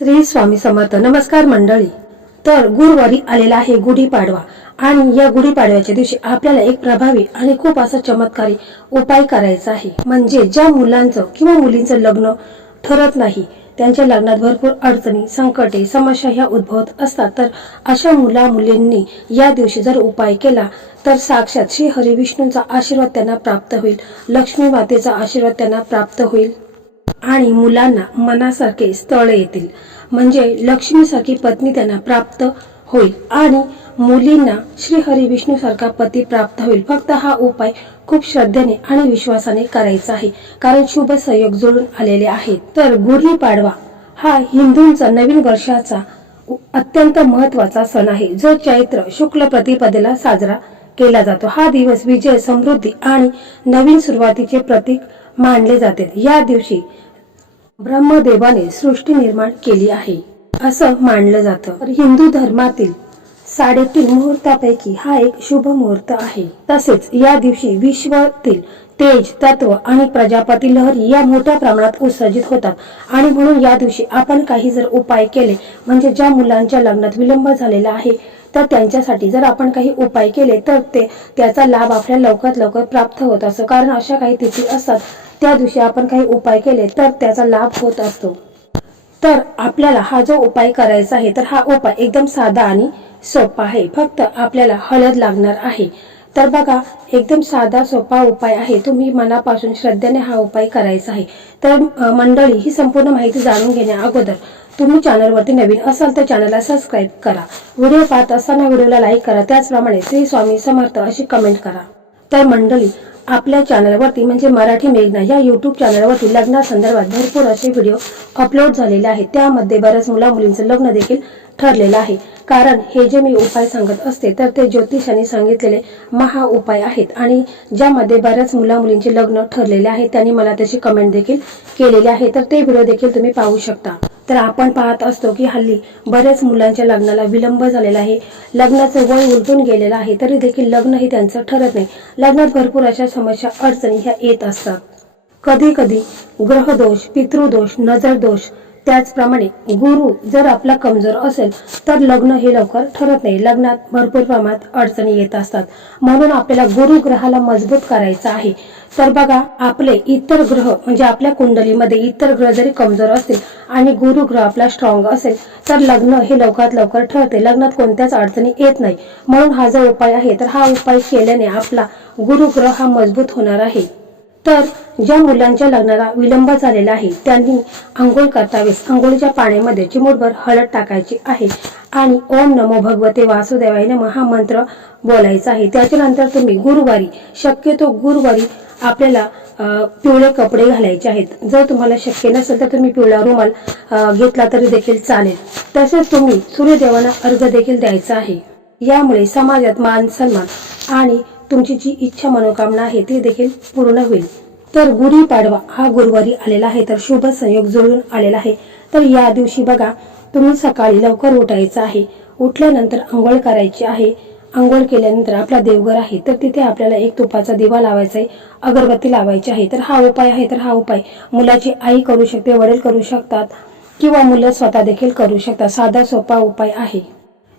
श्री स्वामी समर्थ. नमस्कार मंडळी. तर गुरुवारी आलेला आहे गुढीपाडवा आणि या गुढीपाडव्याच्या दिवशी आपल्याला एक प्रभावी आणि खूप असा चमत्कारी उपाय करायचा आहे. म्हणजे ज्या मुलांचं किंवा मुलींचं लग्न ठरत नाही, त्यांच्या लग्नात भरपूर अडचणी, संकटे, समस्या ह्या उद्भवत असतात, तर अशा मुलींनी या दिवशी जर उपाय केला तर साक्षात श्री हरी विष्णूंचा आशीर्वाद त्यांना प्राप्त होईल, लक्ष्मी मातेचा आशीर्वाद त्यांना प्राप्त होईल आणि मुलांना मनासारखे स्थळ येतील. म्हणजे लक्ष्मीसारखी पत्नी त्यांना प्राप्त होईल आणि मुलींना श्री हरी विष्णू सारखा पती प्राप्त होईल. फक्त हा उपाय खूप श्रद्धेने आणि विश्वासाने करायचा आहे, कारण शुभ संयोग जुळून आलेले आहेत. तर गुढीपाडवा हा हिंदूंचा नवीन वर्षाचा अत्यंत महत्वाचा सण आहे, जो चैत्र शुक्ल प्रतिपदेला साजरा केला जातो. हा दिवस विजय, समृद्धी आणि नवीन सुरुवातीचे प्रतीक मानले जाते. या दिवशी ब्रह्मदेवाने सृष्टी निर्माण केली आहे असं मानलं जातं. हिंदू धर्मातील 3.5 मुहूर्तापैकी हा एक शुभ मुहूर्त आहे. तसेच या दिवशी विश्वातील तेज तत्व आणि प्रजापती लहरी या मोठ्या प्रमाणात उत्सर्जित होतात आणि म्हणून या दिवशी आपण काही जर उपाय केले, म्हणजे ज्या मुलांच्या लग्नात विलंब झालेला आहे तर त्यांच्यासाठी जर आपण काही उपाय केले तर त्याचा लाभ आपल्याला लवकरात लवकर प्राप्त होत असतो. कारण अशा काही तिथी असतात, त्या दिवशी आपण काही उपाय केले तर त्याचा लाभ होत असतो. तर आपल्याला हा जो उपाय करायचा आहे, तर हा उपाय एकदम साधा आणि सोपा आहे. फक्त आपल्याला हळद लागणार आहे. तर बघा, एकदम साधा सोपा उपाय आहे. तुम्ही मनापासून श्रद्धेने हा उपाय करायचा आहे. तर मंडळी, ही संपूर्ण माहिती जाणून घेण्या अगोदर तुम्ही चॅनलवरती नवीन असाल तर चॅनलला सबस्क्राईब करा. व्हिडिओ पाहत असताना व्हिडिओला लाईक करा. त्याचप्रमाणे श्री स्वामी समर्थ अशी कमेंट करा. तर मंडळी, आपल्या चॅनलवरती म्हणजे मराठी मेघना या युट्यूब चॅनलवरती लग्नासंदर्भात भरपूर असे व्हिडिओ अपलोड झालेले आहेत. त्यामध्ये बऱ्याच मुलींचं लग्न देखील ठरलेलं आहे. कारण हे जे मी उपाय सांगत असते तर ते ज्योतिषाने सांगितलेले महा उपाय आहेत आणि ज्यामध्ये बऱ्याच मुलींचे लग्न ठरलेले आहेत. त्यांनी मला त्याची कमेंट देखील केलेली आहे. तर ते व्हिडिओ देखील तुम्ही पाहू शकता. तर आपण पाहत असतो की हल्ली बऱ्याच मुलांच्या लग्नाला विलंब झालेला आहे. लग्नाचं वय उलटून गेलेलं आहे, तरी देखील लग्न हे त्यांचं ठरत नाही. लग्नात भरपूर अशा समस्या, अडचणी ह्या येत असतात. कधी कधी ग्रहदोष, पितृदोष, नजर दोष, त्याचप्रमाणे गुरु जर आपला कमजोर असेल तर लग्न हे लवकर ठरत नाही. लग्नात भरपूर प्रमाणात अडचणी येत असतात. म्हणून आपल्याला गुरु ग्रहाला मजबूत करायचं आहे. तर बघा, आपले इतर ग्रह म्हणजे आपल्या कुंडलीमध्ये इतर ग्रह जरी कमजोर असतील आणि गुरु ग्रह आपला स्ट्रॉंग असेल तर लग्न हे लवकरात लवकर ठरते. लग्नात कोणत्याच अडचणी येत नाही. म्हणून हा जो उपाय आहे, तर हा उपाय केल्याने आपला गुरु ग्रह हा मजबूत होणार आहे. तर ज्या मुलांच्या लग्नाला विलंब झालेला आहे त्यांनी आंघोळ करतावेळेस आंघोळीच्या पाण्यामध्ये चिमूटभर हळद टाकायची आहे आणि ओम नमो भगवते वासुदेवाय नमः हा मंत्र बोलायचा आहे. त्याच्यानंतर तुम्ही गुरुवारी, शक्यतो गुरुवारी आपल्याला पिवळे कपडे घालायचे आहेत. जर तुम्हाला शक्य नसेल तर तुम्ही पिवळा रुमाल घेतला तरी देखील चालेल. तसेच तुम्ही सूर्यदेवांना अर्घ्य देखील द्यायचा आहे. यामुळे समाजात मान सन्मान आणि तुमची जी इच्छा मनोकामना आहे ती देखील पूर्ण होईल. तर गुढीपाडवा हा गुरुवारी आलेला आहे, तर शुभ संयोग जुळून आलेला आहे. तर या दिवशी बघा, तुम्ही सकाळी लवकर उठायचं आहे. उठल्यानंतर आंघोळ करायची आहे. आंघोळ केल्यानंतर आपला देवघर आहे तर तिथे आपल्याला एक तुपाचा दिवा लावायचा आहे, अगरबत्ती लावायची आहे. तर हा उपाय आहे, तर हा उपाय मुलाची आई करू शकते, वडील करू शकतात किंवा मुलं स्वतः देखील करू शकतात. साधा सोपा उपाय आहे.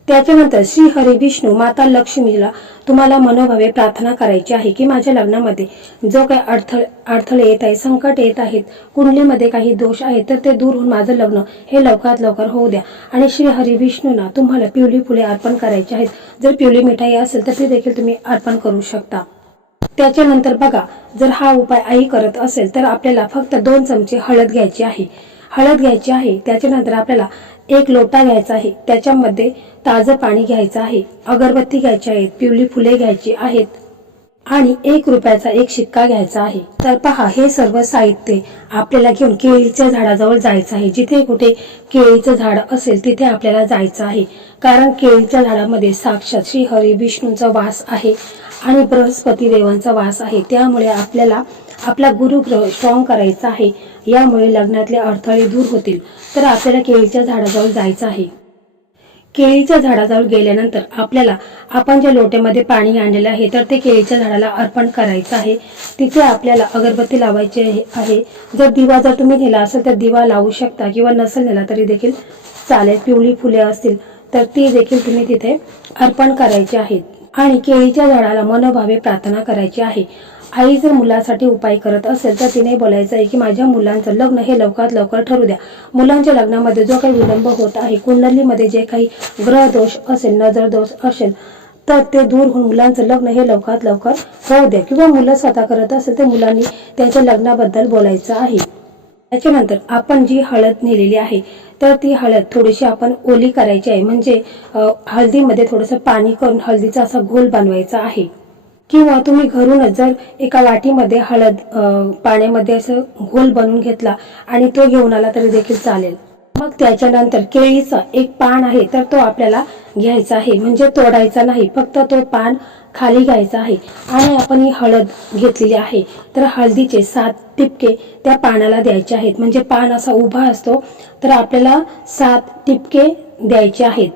त्याच्यानंतर श्री हरी विष्णू माता लक्ष्मीला तुम्हाला मनोभावे प्रार्थना करायची आहे की माझ्या लग्नामध्ये जो काही अडथळे येत आहे, संकट येत आहेत, कुंडलीमध्ये काही दोष आहेत, तर ते दूर होऊन माझं लग्न हे लवकरात लवकर होऊ द्या. आणि श्री हरी विष्णूंना तुम्हाला पिवळी फुले अर्पण करायची आहेत. जर पिवळी मिठाई असेल तर ती देखील तुम्ही अर्पण करू शकता. त्याच्यानंतर बघा, जर हा उपाय आई करत असेल तर आपल्याला फक्त 2 चमचे हळद घ्यायची आहे. त्याच्यानंतर आपल्याला 1 लोटा घ्यायचा आहे. त्याच्यामध्ये ताजं पाणी घ्यायचं आहे, अगरबत्ती घ्यायची आहे, पिवळी फुले घ्यायची आहेत आणि 1 रुपयाचा 1 शिक्का घ्यायचा आहे. तर पहा, हे सर्व साहित्य आपल्याला घेऊन केळीच्या झाडाजवळ जायचं आहे. जिथे कुठे केळीचं झाड असेल तिथे आपल्याला जायचं आहे. कारण केळीच्या झाडामध्ये साक्षात श्री हरी विष्णूंचा वास आहे आणि बृहस्पती देवांचा वास आहे. त्यामुळे आपल्याला आपला गुरुग्रह स्ट्रॉंग करायचा आहे. यामुळे लग्नातले अडथळे दूर होतील. तर आपल्याला केळीच्या झाडाजवळ जायचं आहे. केळीच्या झाडाजवळ गेल्यानंतर आपल्याला आपण ज्या लोट्यामध्ये पाणी आणलेलं आहे तर ते केळीच्या झाडाला अर्पण करायचं आहे। तिथे आपल्याला अगरबत्ती लावायची आहे। जर तुम्ही नेला असेल तर दिवा लावू शकता किंवा नसेल नेला तरी देखील चालेल। पिवळी फुले असतील तर ती देखील तुम्ही तिथे अर्पण करायची आहेत आणि केळीच्या झाडाला मनोभावे प्रार्थना करायची आहे। आई जर मुलासाठी उपाय करत असेल तर तिने बोलायचं आहे की माझ्या मुलांचं लग्न हे लवकरात लवकर ठरू द्या। मुलांच्या लग्नामध्ये जो काही विलंब होत आहे, कुंडलीमध्ये जे काही ग्रह दोष असेल, नजर दोष असेल तर ते दूर होऊन मुलांचं लग्न हे लवकरात लवकर होऊ द्या। किंवा मुलं स्वतः करत असेल तर मुलांनी त्यांच्या लग्नाबद्दल बोलायचं आहे। त्याच्यानंतर आपण जी हळद नेलेली आहे तर ती हळद थोडीशी आपण ओली करायची आहे। म्हणजे हळदीमध्ये थोडंसं पाणी करून हळदीचा असा घोल बनवायचा आहे। किंवा तुम्ही घरूनच जर एका वाटीमध्ये हळद पाण्यामध्ये असं घोल बनवून घेतला आणि तो घेऊन आला तरी देखील चालेल। मग त्याच्यानंतर केळीचा एक पान आहे तर तो आपल्याला घ्यायचा आहे, म्हणजे तोडायचा नाही, फक्त तो पान खाली घ्यायचा आहे। आणि आपण ही हळद घेतलेली आहे तर हळदीचे 7 टिपके त्या पानाला द्यायचे आहेत। म्हणजे पान असा उभा असतो तर आपल्याला 7 टिपके द्यायचे आहेत।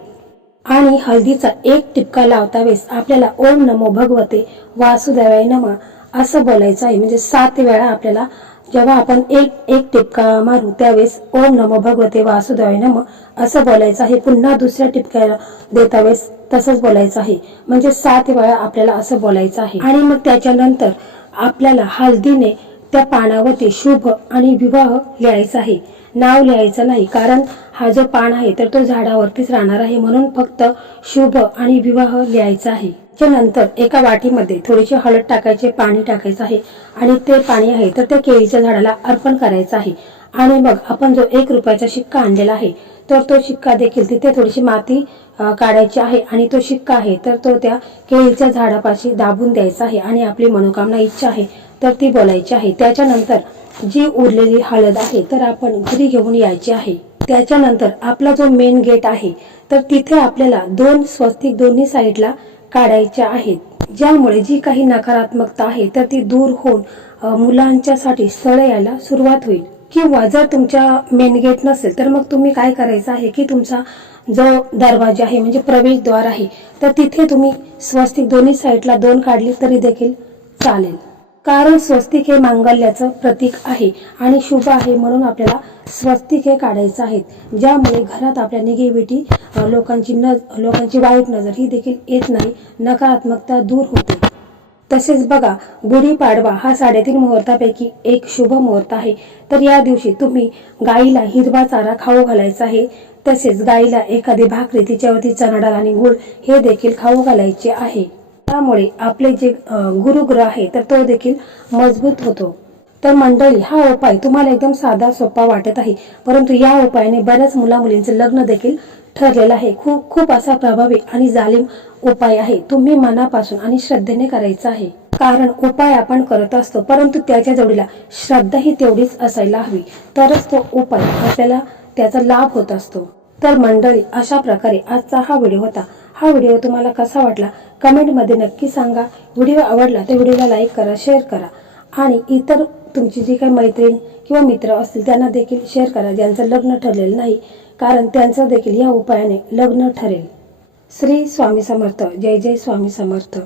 आणि हळदीचा एक टिपका लावता वेळेस आपल्याला ओम नमो भगवते वासुदेवाय नमः असं बोलायचं आहे। म्हणजे 7 वेळा आपल्याला जेव्हा आपण एक टिपका मारू त्यावेळेस ओम नमो भगवते वासुदेवाय नमः असं बोलायचं आहे। पुन्हा दुसऱ्या टिपक्याला देता वेळेस तसंच बोलायचं आहे। म्हणजे 7 वेळा आपल्याला असं बोलायचं आहे। आणि मग त्याच्यानंतर आपल्याला हळदीने त्या पानावरती शुभ आणि विवाह लिहायचा आहे, नाव लिहायचं नाही। कारण हा जो पान आहे तर तो झाडावरतीच राहणार आहे, म्हणून फक्त शुभ आणि विवाह लिहायचा आहे। त्यानंतर एका वाटीमध्ये थोडीशी हळद टाकायचे, पाणी टाकायचं आहे आणि ते पाणी आहे तर त्या केळीच्या झाडाला अर्पण करायचं आहे। आणि मग आपण जो 1 रुपयाचा शिक्का आणलेला आहे तर तो शिक्का देखील तिथे थोडीशी माती काढायची आहे आणि तो शिक्का आहे तर तो त्या केळीच्या झाडापाशी दाबून द्यायचा आहे आणि आपली मनोकामना इच्छा आहे तर ती बोलायची आहे। त्याच्यानंतर जी उरलेली हळद आहे तर आपण घरी घेऊन यायची आहे। त्याच्यानंतर आपला जो मेन गेट आहे तर तिथे आपल्याला 2 स्वस्तिक दोन्ही साईडला काढायच्या आहेत, ज्यामुळे जी काही नकारात्मकता आहे तर ती दूर होऊन मुलांच्यासाठी स्थळ यायला सुरुवात होईल। किंवा जर तुमच्या मेन गेट नसेल तर मग तुम्ही काय करायचं आहे की तुमचा जो दरवाजा आहे म्हणजे प्रवेशद्वार आहे तर तिथे तुम्ही स्वस्तिक दोन्ही साईडला 2 काढली तरी देखील चालेल। कारण स्वस्तिक हे मांगल्याचं प्रतीक आहे आणि शुभ आहे, म्हणून आपल्याला स्वस्तिक हे काढायचं आहे, ज्यामुळे घरात आपल्या निगेटिव्हिटी लोकांची वाईट नजर ही देखील येत नाही, नकारात्मकता दूर होते। तसेच बघा, गुढीपाडवा हा 3.5 मुहूर्तापैकी एक शुभ मुहूर्त आहे। तर या दिवशी तुम्ही गाईला हिरवा चारा खाऊ घालायचा आहे। तसेच गाईला एखादी भाकरी, तिच्यावरती चणा डाळ आणि गुळ हे देखील खाऊ घालायचे आहे। त्यामुळे आपले जे गुरुग्रह आहे तर तो देखील मजबूत होतो। तर मंडळी, हा उपाय तुम्हाला एकदम साधा सोपा वाटत आहे, परंतु या उपायाने बऱ्याच मुलींचे लग्न देखील ठरलेलं आहे। खूप असा प्रभावी आणि जालिम उपाय आहे। तुम्ही मनापासून आणि श्रद्धेने करायचा आहे, कारण उपाय आपण करत असतो परंतु त्याच्या जोडीला श्रद्धा ही तेवढीच असायला हवी, तरच तो उपाय आपल्याला त्याचा लाभ होत असतो। तर मंडळी, अशा प्रकारे आजचा हा व्हिडिओ होता। हा व्हिडिओ तुम्हाला कसा वाटला कमेंट मध्ये नक्की सांगा। व्हिडिओ आवडला तर व्हिडिओला लाईक करा, शेअर करा आणि इतर तुमची जी काही मैत्रीण किंवा मित्र असतील त्यांना देखील शेअर करा ज्यांचं लग्न ठरलेलं नाही, कारण त्यांचं देखील या उपायाने लग्न ठरेल। श्री स्वामी समर्थ। जय जय स्वामी समर्थ।